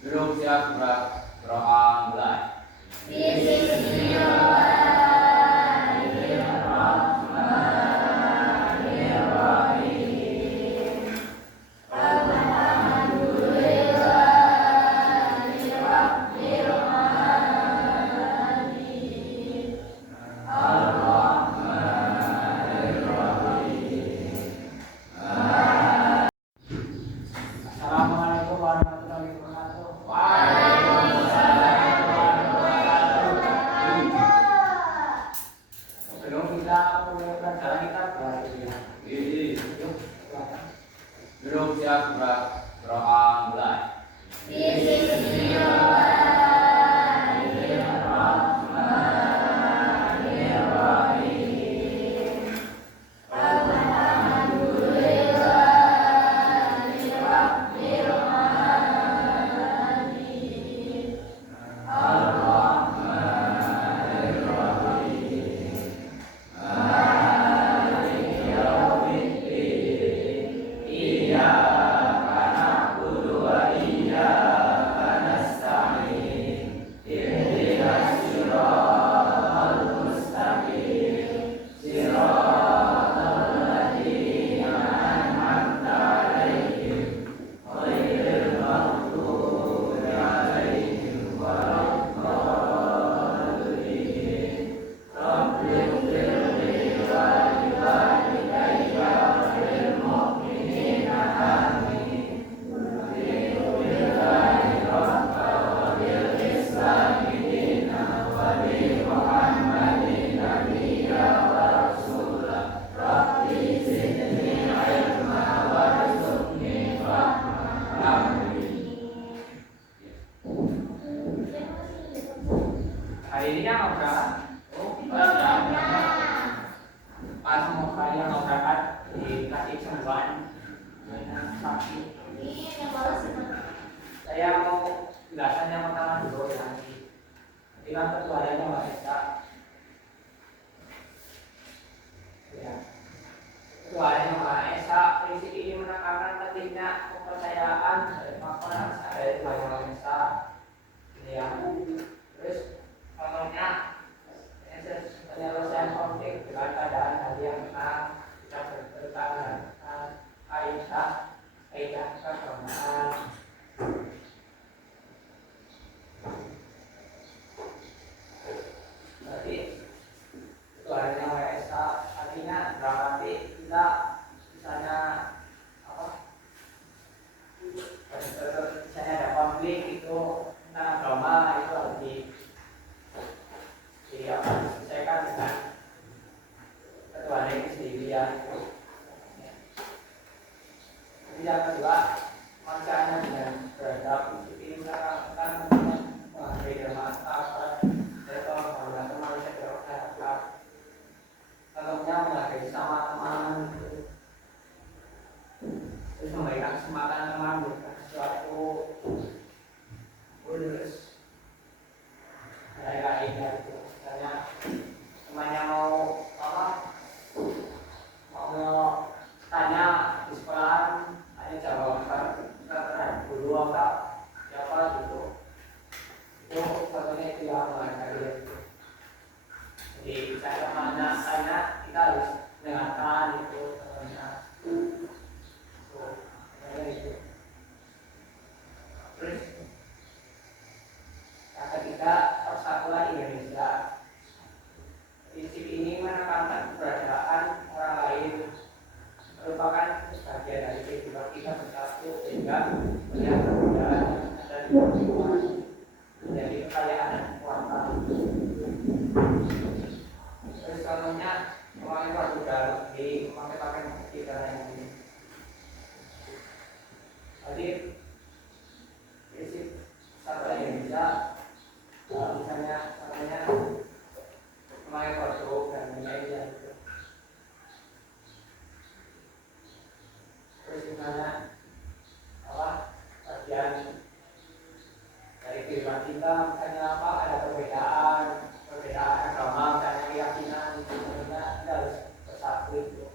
Belum siap berdoa mulai. Assalamualaikum warahmatullahi wabarakatuh. Sebelum kita mulai pelajaran kita berdoa. Yuk, silakan. Belum siap berdoa mulai. Hari ini kan mau berangkat? Pas mau kalian mau berangkat dikasih sembuhan saksi. Saya mau penjelasan yang pertama dulu ya. Dengan ketuanya Mbak Esa. Ya. Ketuanya Mbak Esa, prinsip ini menekankan pentingnya kepercayaan dari makna dari ketuanya Mbak Esa. Ya. Terus contohnya penyelesaian konflik dengan keadaan hal yang tenang, tidak bertentangan kaidah keagamaan. Berarti itu hanya WSA, artinya berarti kita misalnya apa? Misalnya ada konflik itu tentang agama itu harus diselesaikan dengan ketua ini sendiri ya. Jadi yang kedua, makanya dengan beradab ini akan menghargai bermanfaat atau menghargai manusia bermanfaat. Contohnya menghargai sama teman, terus memberikan kesempatan teman memberikan sesuatu, terus lain-lain itu. Misalnya temannya mau apa? Mau tanya di sekolah, tanya jawaban dulu apa? Siapa gitu? Itu contohnya itu yang menghargai. Jadi saya tanya kita harus dengarkan itu contohnya. Itu. Terus yang ketiga, persatuan Indonesia. Prinsip ini menekankan keberadaan orang lain merupakan bagian dari kehidupan kita bersatu sehingga melihat perbedaan dan kehidupan menjadi kekayaan dan kekuatan. Terus contohnya memakai baju baru di memakai kita yang ini. Jadi prinsip persatuan Indonesia misalnya contohnya memakai baju dan lain-lain. Terus misalnya apa bagian dari kehidupan kita misalnya apa ada perbedaan agama misalnya keyakinan sebenarnya kita harus bersatu itu.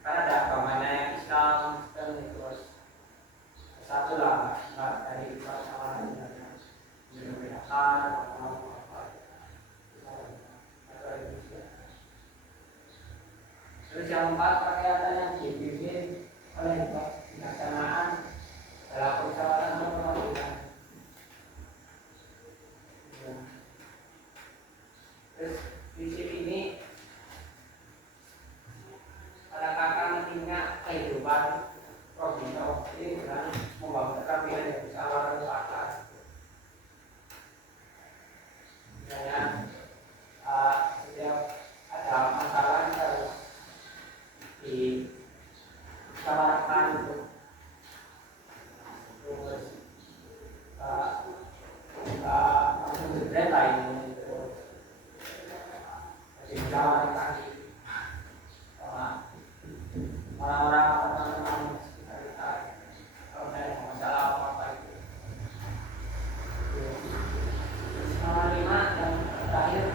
Karena ada agamanya yang Islam dan itu harus tempat kegiatan yang dipimpin oleh pelaksanaan dalam perjalanan pembangunan. Terus prinsip ini menegakkan tingkat kehidupan Robito ini dengan membangun keterampilan yang bisa bermanfaat. Misalnya setiap ada masalah kita harus disamarkan untuk terus langsung deadline terus disamarkan orang-orang sekitar kita kalau ada masalah apa itu. Nomor 5 yang terakhir,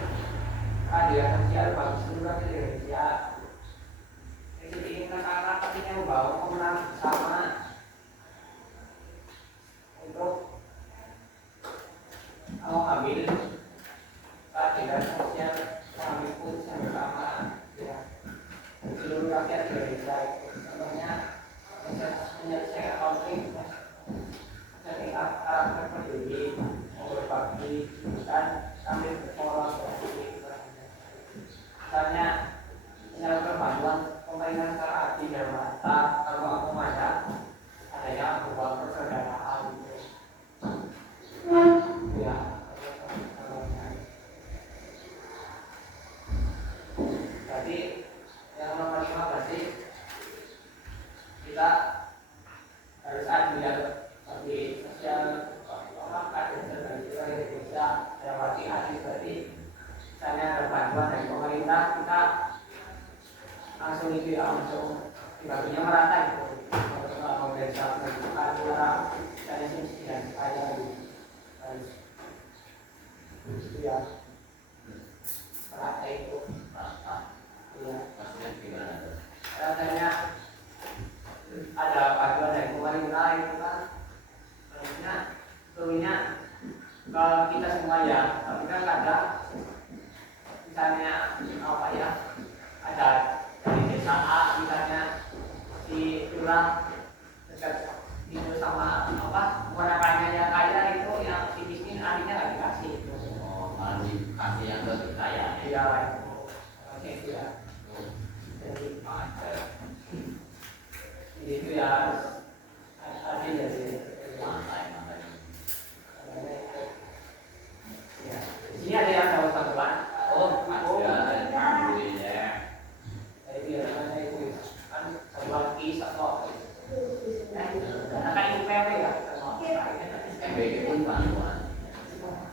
keadilan sosial bagi seluruh Indonesia. Prinsip ini menekankan pentingnya membangun kemenangan bersama untuk mengambil keadilan sosial, mengambil keputusan bersama ya, seluruh rakyat Indonesia. Contohnya menyelesaikan konflik, mencegah karakter peduli, berbagi dan sambil berkolaborasi. Misalnya menyalurkan bantuan pemerintah secara adil dan merata tanpa memandang adanya hubungan persaudaraan. Ya, jadi yang nomor 5 berarti kita harus adil bagi sosial keadilan dari Indonesia. Dalam arti adil berarti misalnya ada bantuan dari pemerintah, kita langsung itu ya, langsung dibaginya merata gitu. Kalau pemerintah menentukan orang dari sini dan kaya harus itu ya merata itu. Iya. Maksudnya gimana tuh? Rasanya ada bantuan dari pemerintah itu kan harusnya turunnya ke kita semua ya, tapi kan kadang misalnya apa ya, ada dari desa A misalnya di lurah dekat itu sama apa keponakannya yang kaya itu yang si miskin ahlinya nggak dikasih itu. Oh, malah dikasih yang lebih kaya. Iya itu ya. Jadi itu ya harus adil jadi Mantai. ya. Di sini ada yang tahu bantuan. Oh, ada. Alhamdulillah. Itu ya namanya itu kan bantuan kisah kok. Karena kan itu PW ya. MBG pun bantuan.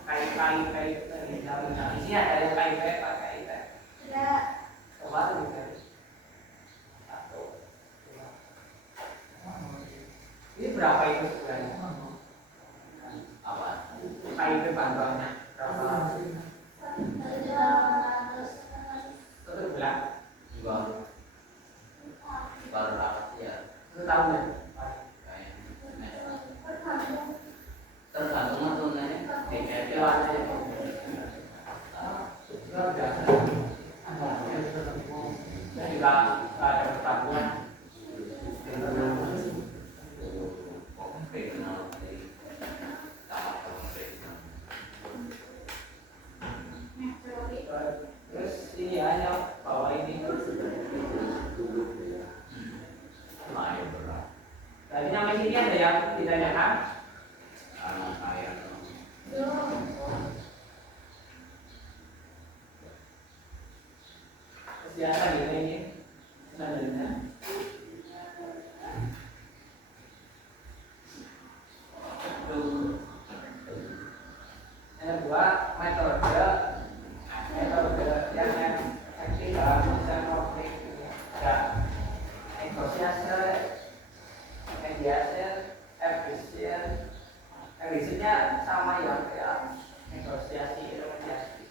Kayu di sini ada yang kayu pakai itu. Ya. Coba tuh kan. Ini berapa itu sebenarnya? Apa? Kayu bantuannya berapa? Satu bulan. Baru rapat ya. 1 tahun ya. Tergantung aturannya. DKP juga ada pertabuhan. Terus ini hanya bawa ini. Tadi namanya sini ada yang ditanyakan. Anak kaya. Biasa gitu ini. Selanjutnya. Yang kedua, metode yang efektif dalam menyelesaikan konflik. Ada negosiasi, mediasi, efisien. Efisiennya sama ya kayak negosiasi itu mediasi.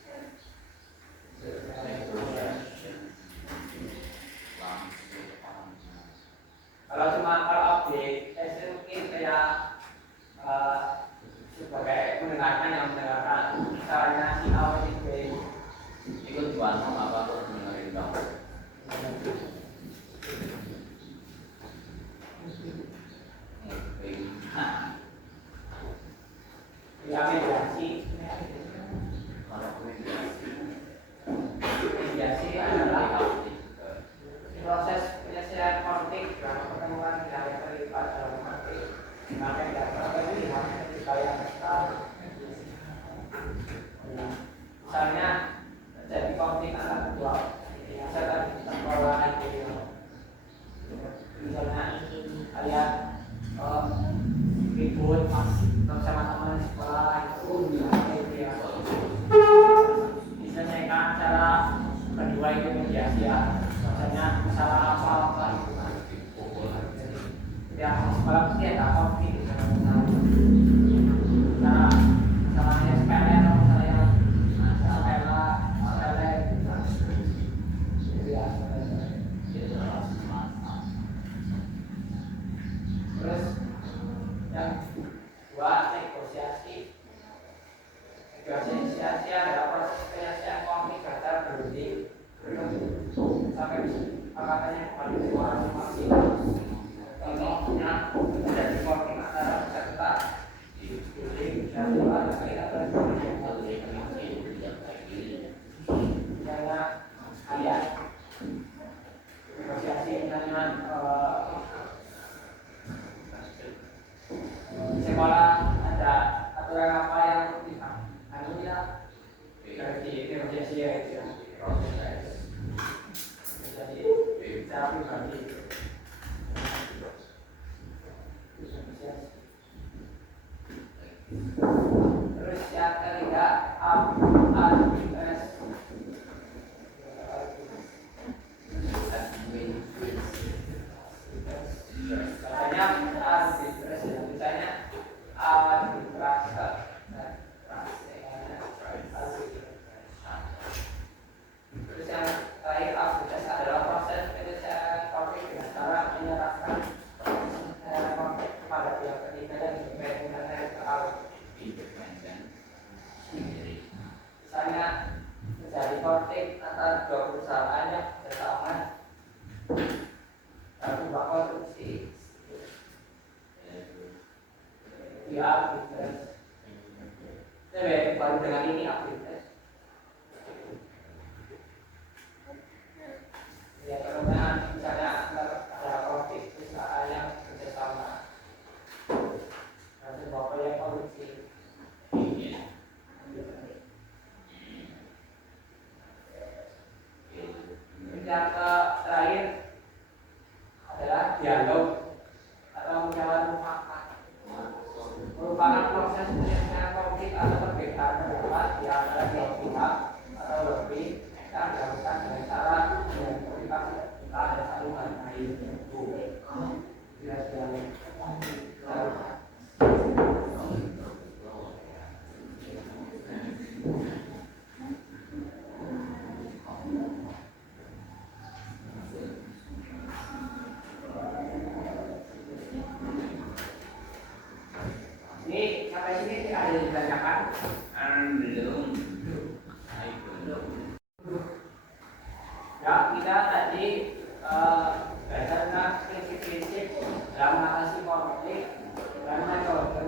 ya mediasi. Mediasi adalah proses penyelesaian konflik dalam pertemuan yang terlibat dalam konflik. Maka tidak terlihat ketika yang misalnya terjadi konflik antara kedua misalkan sekolah itu misalnya ayah ribut sama teman sekolah itu ya diselesaikan secara kedua itu mediasi ya misalnya masalah apa itu kan ya sekolah pasti ada konflik nah masalahnya sepele atau masalah yang sepele ya terus yang kedua negosiasi adalah proses penyelesaian konflik antar berunding sampai kesepakatannya kepada semua masing-masing. Contohnya terjadi konflik antara peserta berunding dan keluarga karena ayat negosiasi dengan sekolah ada aturan apa yang anunya dari negosiasi ya itu proses jadi secara pribadi terus yang ketiga arbitration terus yang terakhir arbitration adalah proses penyelesaian konflik dengan cara menyerahkan konflik kepada pihak ketiga yang independen dan netral. Misalnya terjadi konflik antara dua perusahaan yang bersama lalu bakal konstruksi ya arbitration. Jadi baru dengan ini arbitration. Ya perubahan misalnya ada konflik perusahaan yang bersama nanti bapak yang korupsi. Yang terakhir adalah dialog atau musyawarah mufakat. Merupakan proses penyelesaian konflik atau perbedaan pendapat di antara dua pihak atau lebih yang dilakukan dengan cara mengidentifikasi ada satu hargai itu. Ini sampai sini ada yang ditanyakan? Belum. Ya, kita tadi belajar tentang prinsip-prinsip dalam mengatasi konflik dan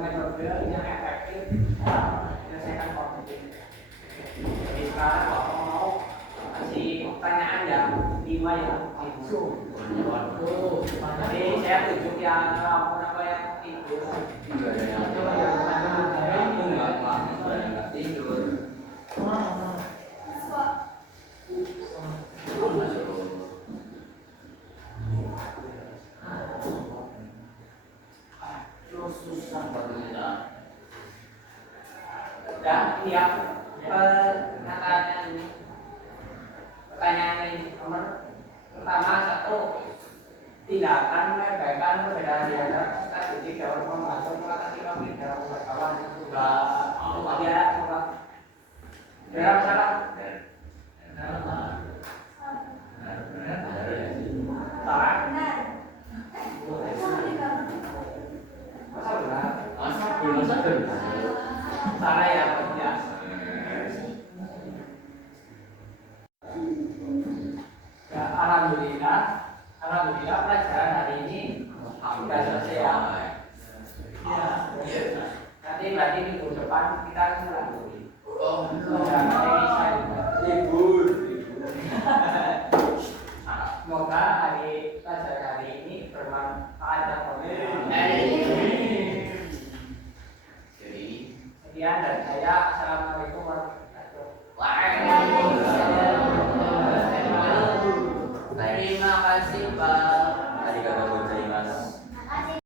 metode yang efektif menyelesaikan konflik. Jadi sekarang kalau mau kasih pertanyaan yang 5 ya, itu. Jadi saya tunjuk yang apa yang itu. Dan yang pertanyaan ini nomor pertama satu tindakan mengabaikan perbedaan di antara statistik dalam membantu mengatasi konflik dalam wartawan juga dia dalam salah salah ya alhamdulillah pelajaran hari ini sudah selesai ya. Nanti Nanti berarti minggu depan kita akan melamburi. Oh, libur. Semoga hari pelajaran hari ini bermanfaat dan